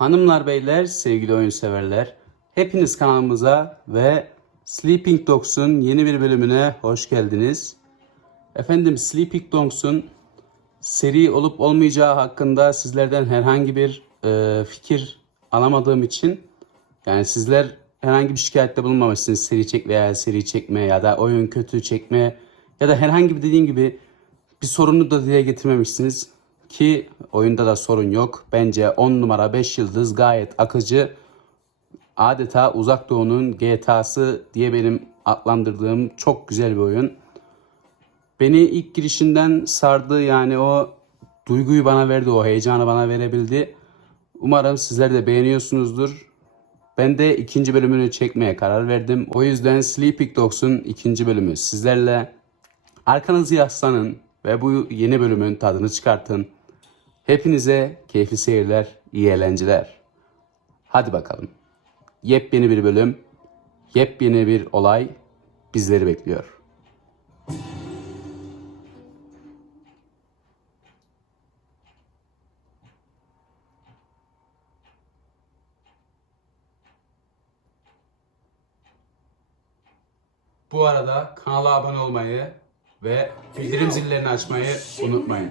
Hanımlar beyler, sevgili oyun severler. Hepiniz kanalımıza ve Sleeping Dogs'un yeni bir bölümüne hoş geldiniz. Efendim Sleeping Dogs'un seri olup olmayacağı hakkında sizlerden herhangi bir e, fikir alamadığım için yani sizler herhangi bir şikayette bulunmamışsınız seri çek veya seri çekme ya da oyun kötü çekme ya da herhangi bir dediğim gibi bir sorunu da dile getirmemişsiniz ki oyunda da sorun yok. Bence 10 numara 5 yıldız gayet akıcı. Adeta Uzak Doğu'nun GTA'sı diye benim adlandırdığım çok güzel bir oyun. Beni ilk girişinden sardı yani o duyguyu bana verdi, o heyecanı bana verebildi. Umarım sizler de beğeniyorsunuzdur. Ben de ikinci bölümünü çekmeye karar verdim. O yüzden Sleeping Dogs'un ikinci bölümü sizlerle. Arkanızı yaslanın ve bu yeni bölümün tadını çıkartın. Hepinize keyifli seyirler, iyi eğlenceler. Hadi bakalım. Yepyeni bir bölüm, yepyeni bir olay bizleri bekliyor. Bu arada kanala abone olmayı ve bildirim zillerini açmayı unutmayın.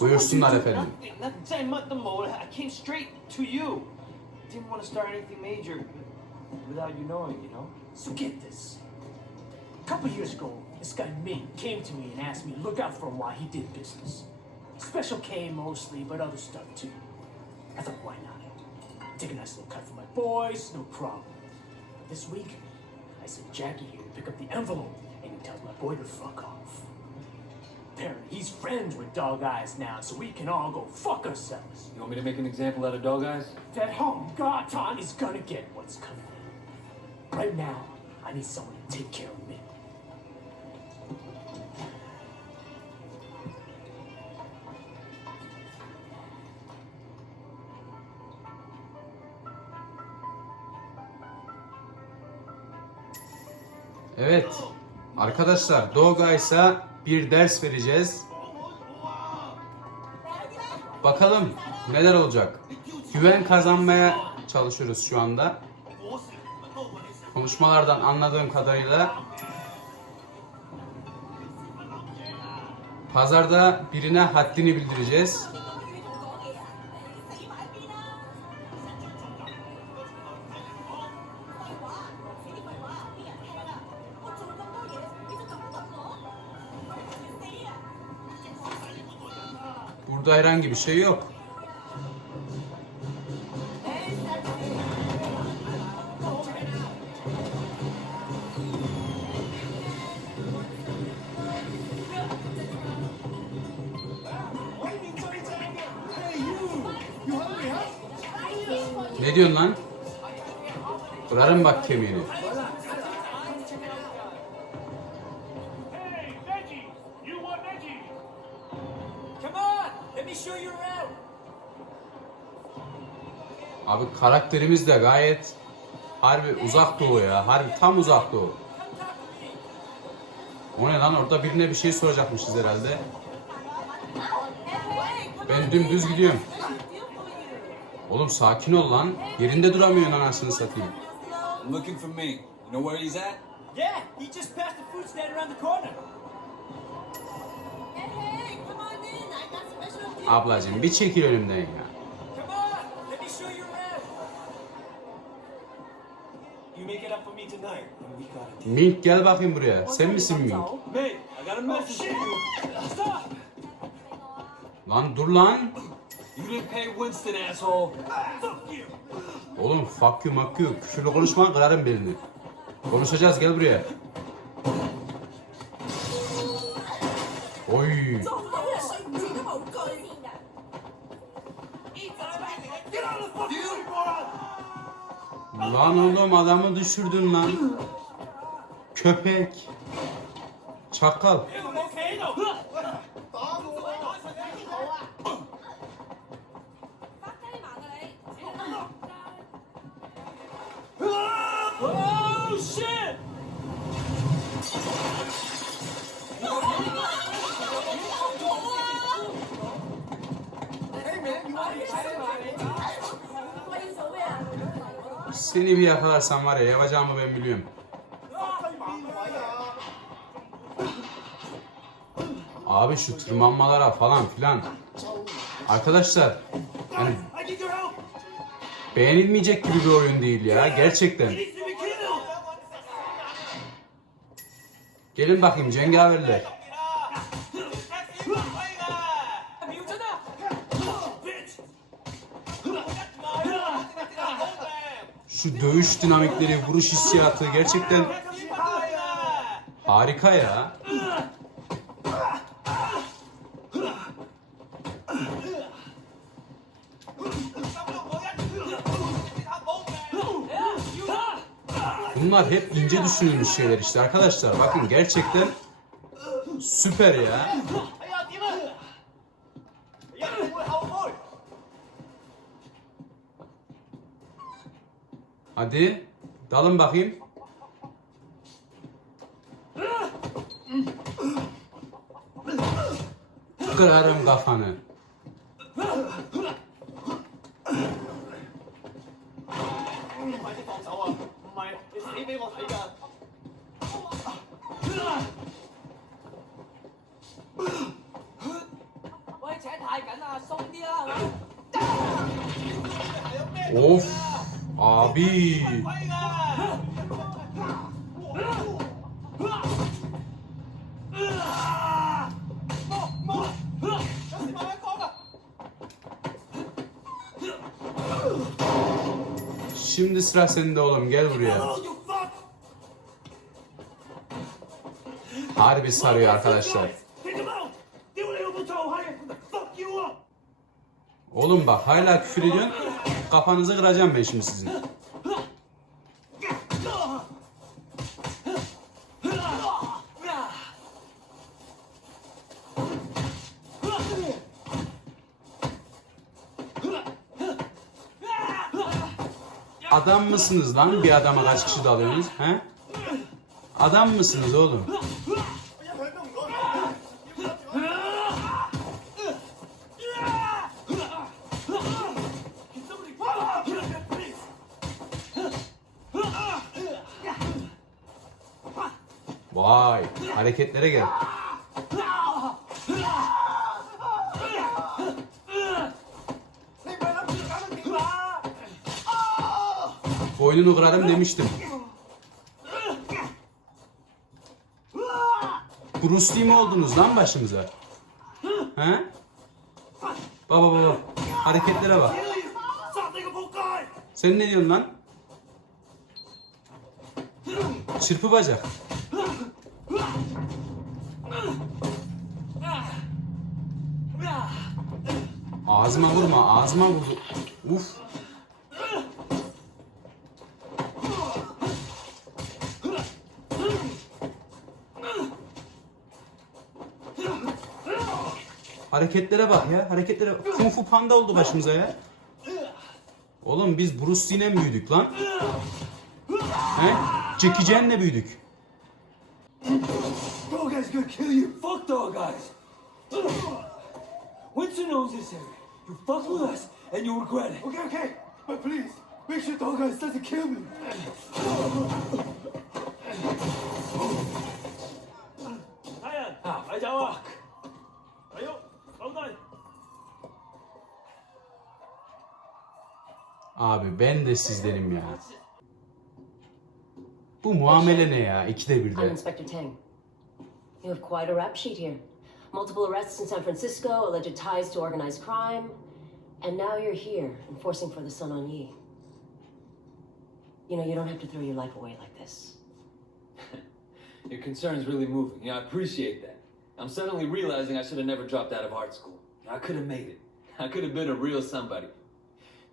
Buyursunlar efendim. Nothing, nothing. Say much the mode. I came straight to you. Didn't want to start anything major without you knowing, you know? So get this. A couple years ago, this guy Ming came to me and asked me to look out for him while he did business. Special K mostly, but other stuff too. I thought, why not? Take a nice little cut for my boys, no problem. But this week, I sent Jackie here to pick up the envelope, and he tells my boy to fuck off. Apparently, he's friends with Dog Eyes now, so we can all go fuck ourselves. You want me to make an example out of dog eyes? That home Garton is gonna get what's coming. Right now, I need someone to take care of me. Evet. Arkadaşlar Dogeyes'a bir ders vereceğiz. Bakalım neler olacak. Güven kazanmaya çalışıyoruz şu anda. Konuşmalardan anladığım kadarıyla pazarda birine haddini bildireceğiz. Burada herhangi bir şey yok. Ne diyorsun lan? Kırarım bak kemiğini. Abi karakterimiz de gayet harbi uzak doğu ya. Harbi tam uzak doğu. O ne lan orada birine bir şey soracakmışız herhalde. Ben dümdüz gidiyorum. Oğlum sakin ol lan. Yerinde duramıyorsun anasını satayım. I'm looking for me. You know where he's at? Yeah, he just passed the food stand around the corner. Tonight, and we got it. Mink gel bakayım buraya. Sen misin. Stop! Lan dur lan. Oğlum fuck you fuck you. Küfürlü konuşma kırarım belini. Konuşacağız gel buraya. Lan oğlum adamı düşürdün lan. Köpek. Çakal. Seni bir yakalarsam var ya yapacağımı ben biliyorum. Abi şu tırmanmalara falan filan. Arkadaşlar yani beğenilmeyecek gibi bir oyun değil ya gerçekten. Gelin bakayım cengaverler. Dövüş dinamikleri, vuruş hissiyatı gerçekten harika ya. Bunlar hep ince düşünülmüş şeyler işte arkadaşlar. Bakın gerçekten süper ya. Hadi dalın bakayım. Kırarım kafanı. Sıra sende oğlum gel buraya. Harbi sarıyor arkadaşlar. Oğlum bak hala küfür ediyorsun. Kafanızı kıracağım ben şimdi sizin. Adam mısınız lan bir adama kaç kişi dalıyorsunuz? He? Adam mısınız oğlum? Vay hareketlere gel. Boynunu kırarım demiştim. Bruce Lee mi oldunuz lan başımıza? He? Baba baba hareketlere bak. Sen ne diyorsun lan? Çırpı bacak. Ağzıma vurma, ağzıma vur. Uf. Hareketlere bak ya, hareketlere bak. Kung Fu Panda oldu başımıza ya. Oğlum biz Bruce Lee'yle mi büyüdük lan? He? Jackie Chan'le büyüdük. Dog guy's gonna kill you! Fuck dog guys. Winston owns this area. You fuck with us, and you'll regret it. Okay, okay, but please, make sure Dog Eyes doesn't kill me. Ryan, phải chào Abi ben de sizdenim ya. Bu muamele ne ya? İkide I'm birde. Inspector Tang. You have quite a rap sheet here. Multiple arrests in San Francisco, alleged ties to organized crime, and now you're here, enforcing for the Sun on Yi. You know, you don't have to throw your life away like this. Your concern's really moving. Yeah, I appreciate that. I'm suddenly realizing I should have never dropped out of art school. I could have made it. I could have been a real somebody.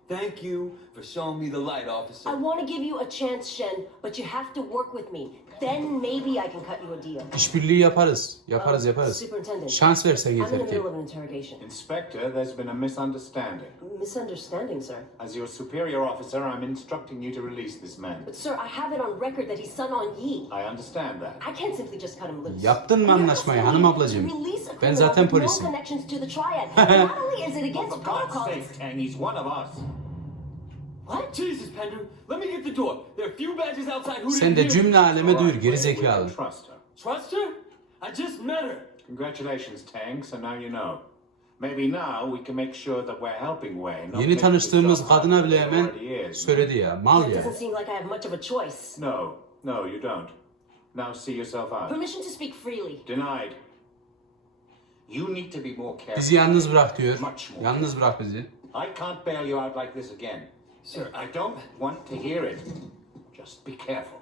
Thank you for showing me the light, officer. I want to give you a chance, Shen, but you have to work with me. Then maybe I can cut you a deal. İşbirliği yaparız. Yaparız yaparız. Superintendent. Şans versen I'm in the yeter ki. middle of an interrogation. Inspector, there's been a misunderstanding. Misunderstanding, sir. As your superior officer, I'm instructing you to release this man. But, sir, I have it on record that he's Sun on Yi. I understand that. I can't simply just cut him loose. Yaptın mı anlaşmayı hanım ablacığım? Release a Ben criminal zaten with polisim. No connections to the triad. Not only is it For against God's protocol, sake, Tang, he's one of us. Sen de cümle aleme duyur geri zekalı. Trust her. Trust her? I just met her. Congratulations, Tang. So now you know. Maybe now we can make sure that we're helping not Yeni tanıştığımız kadına bile hemen söyledi ya. Mal ya. doesn't seem like I have much of a choice. No, no, you don't. Now see yourself out. Permission to speak freely. Denied. You need to be more careful. Bizi yalnız bırak diyor. Yalnız bırak bizi. I can't bail you out like this again. Sir, I don't want to hear it. Just be careful.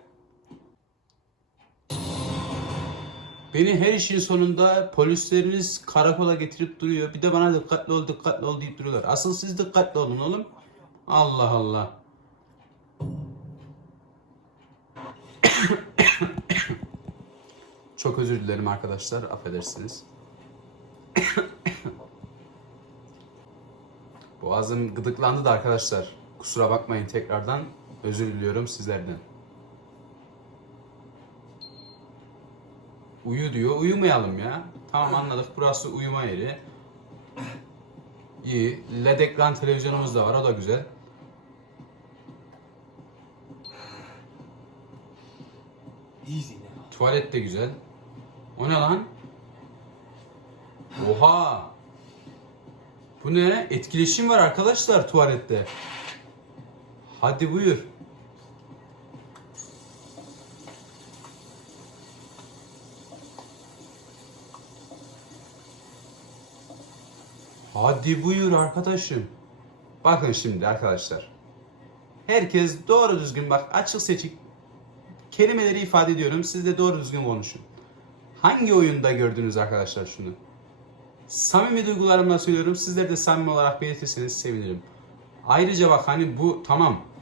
Beni her işin sonunda polisleriniz karakola getirip duruyor. Bir de bana dikkatli ol, dikkatli ol deyip duruyorlar. Asıl siz dikkatli olun oğlum. Allah Allah. Çok özür dilerim arkadaşlar. Affedersiniz. Boğazım gıdıklandı da arkadaşlar. Kusura bakmayın tekrardan. Özür diliyorum sizlerden. Uyu diyor. Uyumayalım ya. Tamam anladık. Burası uyuma yeri. İyi. LED ekran televizyonumuz da var. O da güzel. Tuvalet de güzel. O ne lan? Oha! Bu ne? Etkileşim var arkadaşlar tuvalette. Hadi buyur. Hadi buyur arkadaşım. Bakın şimdi arkadaşlar. Herkes doğru düzgün bak açık seçik kelimeleri ifade ediyorum. Siz de doğru düzgün konuşun. Hangi oyunda gördünüz arkadaşlar şunu? Samimi duygularımla söylüyorum. Sizler de samimi olarak belirtirseniz sevinirim. Ayrıca bak hani bu tamam.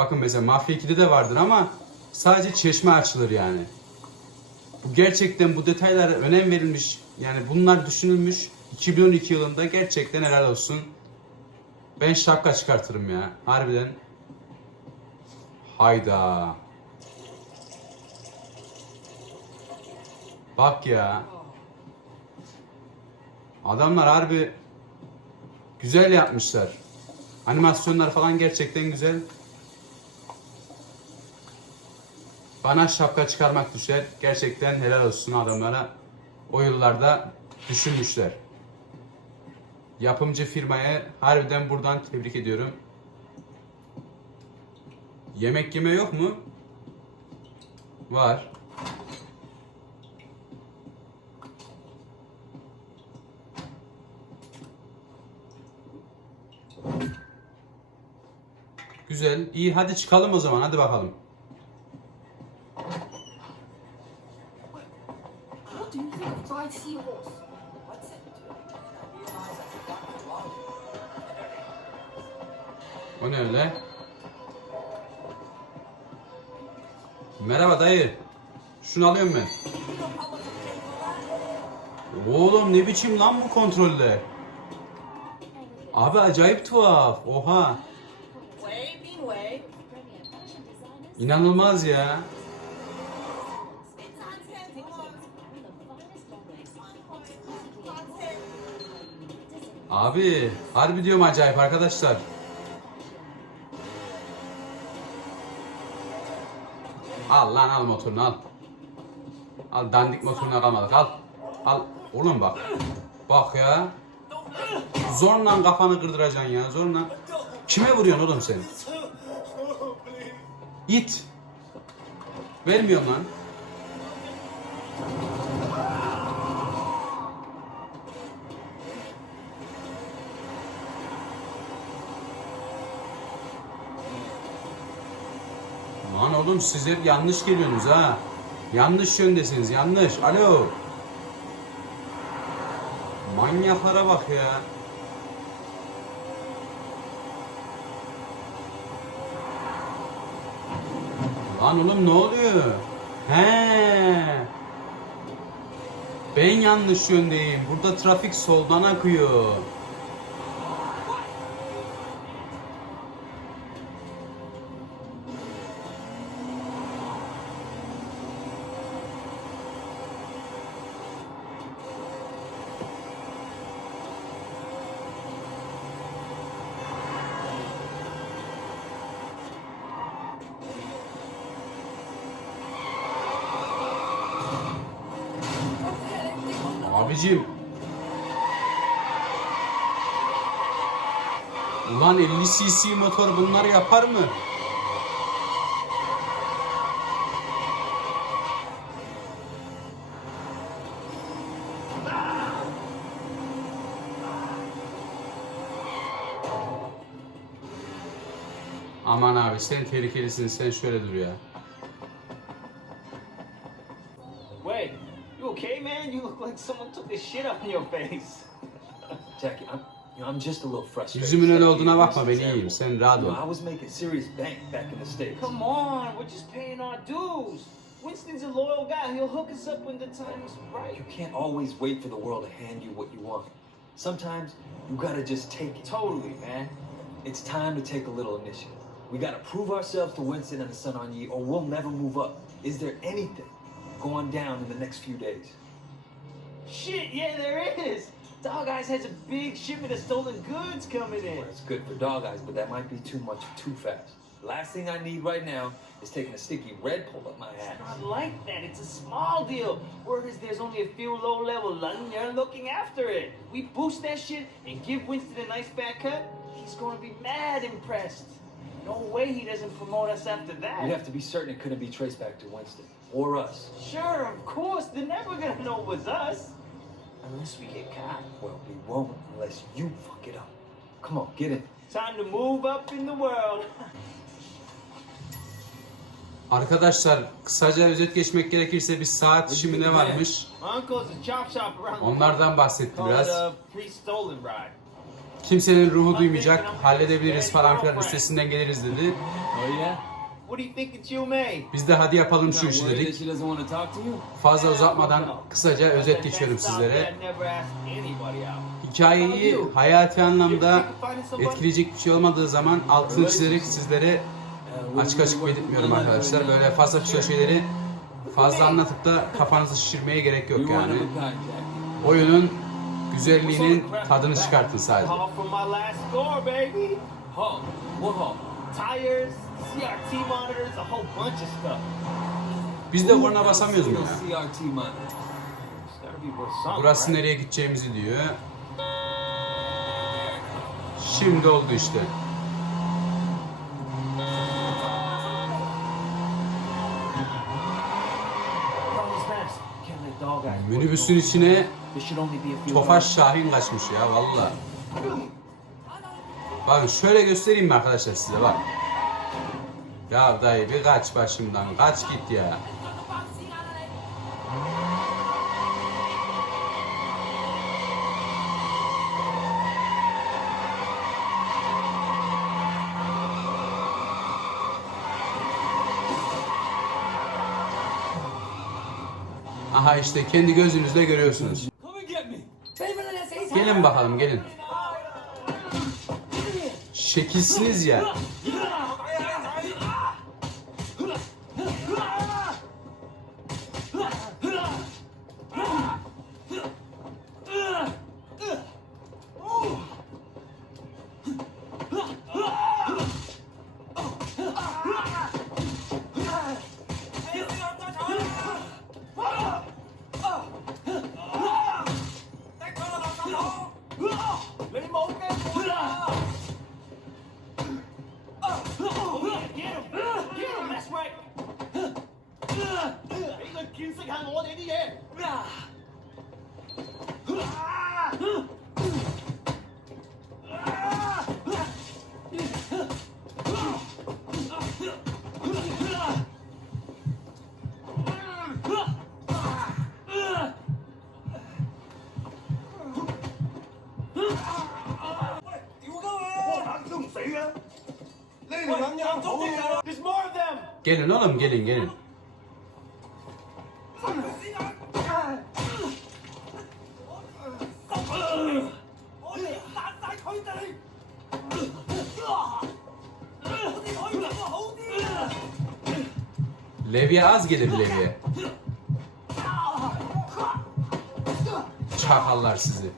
Bakın mesela Mafya 2'de de vardır ama sadece çeşme açılır yani. Bu gerçekten bu detaylara önem verilmiş. Yani bunlar düşünülmüş. 2012 yılında gerçekten helal olsun. Ben şapka çıkartırım ya. Harbiden. Hayda. Bak ya. Adamlar harbi güzel yapmışlar. Animasyonlar falan gerçekten güzel. Bana şapka çıkarmak düşer. Gerçekten helal olsun adamlara. O yıllarda düşünmüşler. Yapımcı firmaya harbiden buradan tebrik ediyorum. Yemek yeme yok mu? Var. Güzel. İyi hadi çıkalım o zaman. Hadi bakalım. Biçim lan bu kontroller? Abi acayip tuhaf. Oha. İnanılmaz ya. Abi harbi diyorum acayip arkadaşlar. Al lan al motorunu al. Al dandik motoruna kalmadık al. Al oğlum bak. Bak ya. Zorla kafanı kırdıracaksın ya zorla. Kime vuruyorsun oğlum sen? İt. Vermiyorum lan. Lan oğlum siz hep yanlış geliyorsunuz ha. Yanlış yöndesiniz yanlış. Alo. Manyaklara bak ya. Lan oğlum ne oluyor? He. Ben yanlış yöndeyim. Burada trafik soldan akıyor. 50 cc motor bunları yapar mı? Aman abi sen tehlikelisin sen şöyle dur ya. Wait, you okay, man? You look like someone took the shit of your face. Jackie, I'm, I'm just a little frustrated. Yüzümün öyle olduğuna bakma in ben Winston's iyiyim airport. sen rahat You ol. know, I was making serious bank back in the States. Come on, we're just paying our dues. Winston's a loyal guy. He'll hook us up when the time's right. You can't always wait for the world to hand you what you want. Sometimes you gotta just take it. Totally, man. It's time to take a little initiative. We gotta prove ourselves to Winston and the Sun on Yi, or we'll never move up. Is there anything going down in the next few days? Shit, yeah, there is. Dog Eyes has a big shipment of stolen goods coming in. Well, it's good for dog eyes, but that might be too much too fast. Last thing I need right now is taking a sticky red pull up my ass. It's Not like that. It's a small deal. Word is there's only a few low-level Londoners looking after it. We boost that shit and give Winston a nice back cut. He's gonna be mad impressed. No way he doesn't promote us after that. We have to be certain it couldn't be traced back to Winston or us. Sure, of course. They're never gonna know it was us. Unless we get caught. Well, we won't unless you fuck it up. Come on, get in. Time to move up in the world. Arkadaşlar kısaca özet geçmek gerekirse bir saat şimdi ne varmış? Onlardan bahsetti biraz. it. Kimsenin ruhu duymayacak, halledebiliriz falan filan üstesinden geliriz dedi. Yeah? What do you think it's you, May? Biz de hadi yapalım şu işi dedik. she doesn't want to talk to you? Fazla uzatmadan kısaca özet geçiyorum sizlere. Hikayeyi hayati anlamda etkileyecek bir şey olmadığı zaman altını çizerek sizlere açık açık belirtmiyorum arkadaşlar. Böyle fazla fazla şeyleri fazla anlatıp da kafanızı şişirmeye gerek yok yani. Oyunun güzelliğinin tadını çıkartın sadece. Tires, CRT monitors, a whole bunch of stuff. Biz de korna basamıyoruz mu ya? Burası nereye gideceğimizi diyor. Şimdi oldu işte. Minibüsün içine. Tofaş Şahin kaçmış ya valla. Bakın şöyle göstereyim mi arkadaşlar size bak. Ya dayı bir kaç başımdan kaç git ya. Aha işte kendi gözünüzle görüyorsunuz. Gelin bakalım gelin. Şekilsiniz ya. Get him! that's right! 俾佢見識下我哋啲嘢。Gelin oğlum gelin gelin. Levye az gelir levye. Çakallar sizi.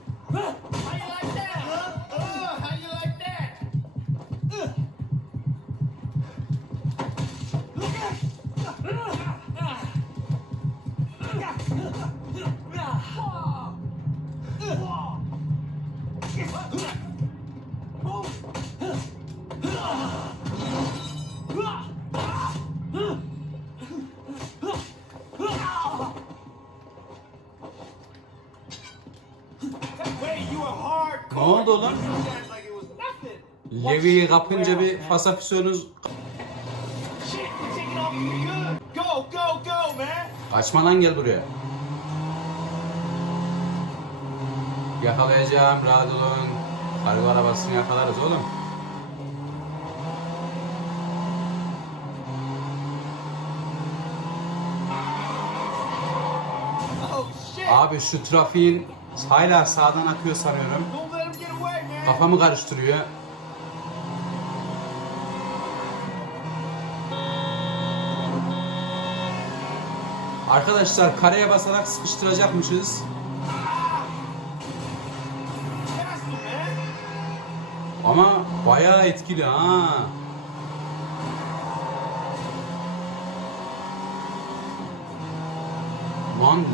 Go, go, go, man. Kaçma lan gel buraya. Yakalayacağım rahat olun. Kargo arabasını yakalarız oğlum. Abi şu trafiğin hala sağdan akıyor sanıyorum. Kafamı karıştırıyor. Arkadaşlar kareye basarak sıkıştıracakmışız. Ama bayağı etkili ha. Lan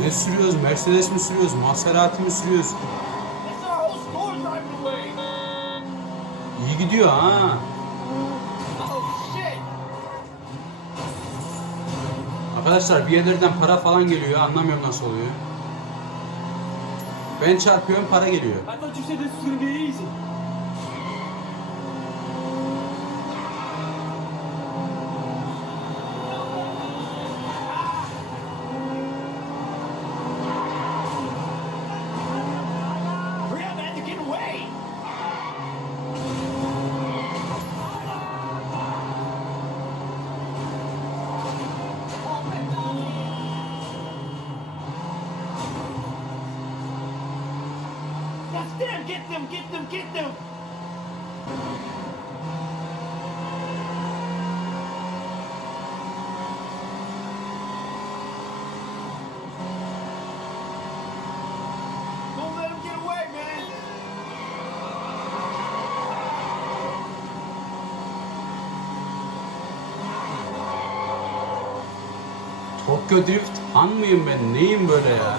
ne sürüyoruz? Mercedes mi sürüyoruz? Maserati mi sürüyoruz? İyi gidiyor ha. Arkadaşlar bir yerlerden para falan geliyor. Anlamıyorum nasıl oluyor. Ben çarpıyorum para geliyor. I thought you said this. Tokyo Drift han mıyım ben? Neyim böyle ya?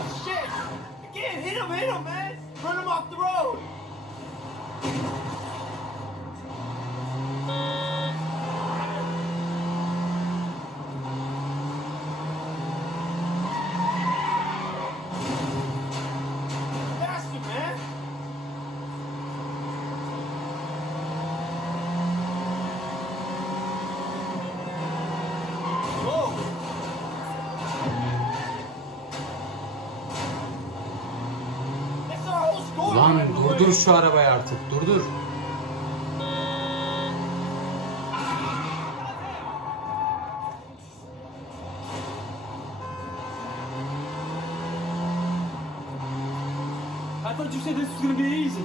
Durdur şu arabayı artık durdur. I thought you said this was gonna be easy.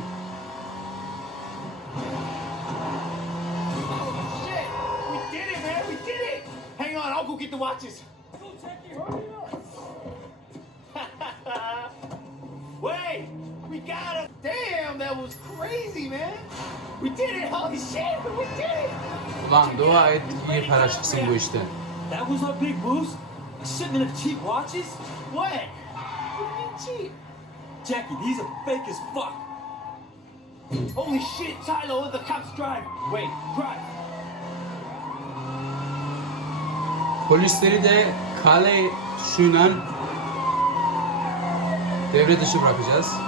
Oh, shit! We did it, man! We did it! Hang on, I'll go get the watches. Ulan dua et iyi para çıksın bu işten. That was our big boost? A shipment of cheap watches? What? What do you mean cheap? Jackie, these are fake as fuck. Holy shit, Tyler, the cops drive! Wait, drive! Polisleri de kale tuşuyla devre dışı bırakacağız.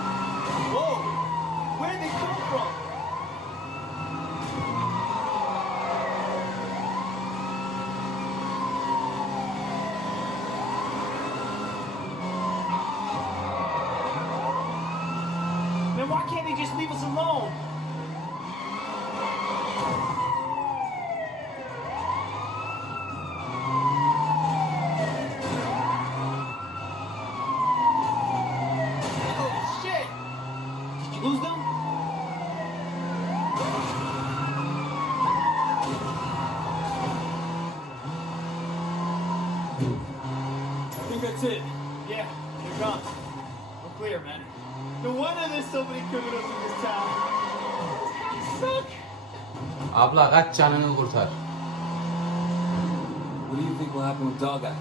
Abla kaç canını kurtar. What do you think will happen with Dog Eyes?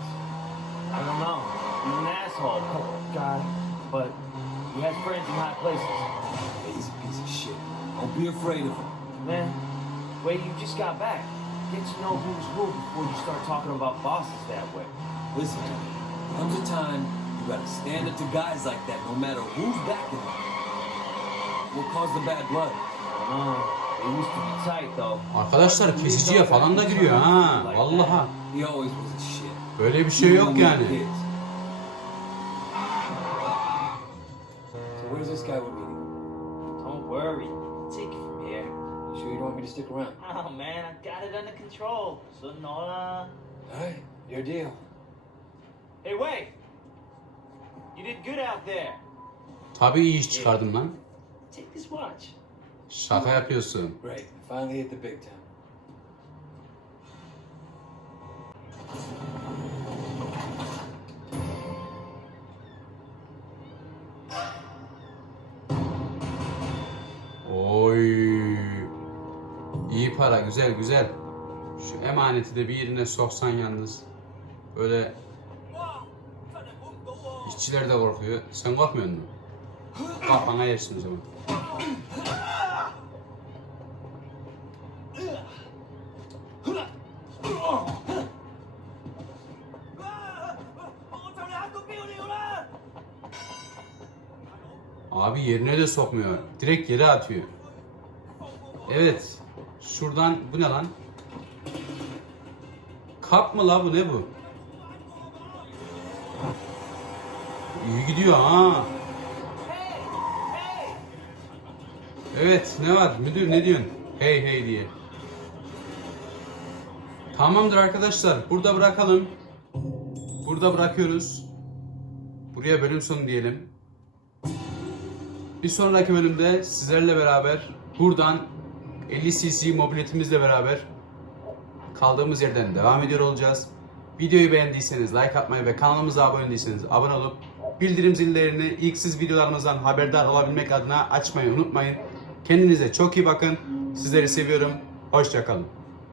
I don't know. He's an asshole. Oh, God. But he has friends in high places. He's a piece of shit. Don't be afraid of him. Man, wait, you just got back. Get to know who's who before you start talking about bosses that way. Listen, to me. comes a time you gotta stand up to guys like that no matter who's backing them. What caused the bad blood? I don't know. Arkadaşlar kesiciye falan da giriyor ha. Vallaha. Böyle bir şey yok yani. Sure you don't want me to stick around? Oh man, I got it under control. So Nola. Alright, your deal. Hey, wait! You did good out there. Tabii iyi iş çıkardım lan. Take this watch. Şaka yapıyorsun. Great, finally hit the big time. İyi para güzel güzel. Şu emaneti de bir yerine soksan yalnız. Böyle işçiler de korkuyor. Sen korkmuyor musun? Kafana yersin o zaman. Abi yerine de sokmuyor. Direkt yere atıyor. Evet. Şuradan bu ne lan? Kap mı la bu ne bu? İyi gidiyor ha. Evet ne var müdür ne diyorsun? Hey hey diye. Tamamdır arkadaşlar burada bırakalım. Burada bırakıyoruz. Buraya bölüm sonu diyelim. Bir sonraki bölümde sizlerle beraber buradan 50cc mobiletimizle beraber kaldığımız yerden devam ediyor olacağız. Videoyu beğendiyseniz like atmayı ve kanalımıza abone değilseniz abone olup bildirim zillerini ilk siz videolarımızdan haberdar olabilmek adına açmayı unutmayın. Kendinize çok iyi bakın. Sizleri seviyorum. Hoşçakalın.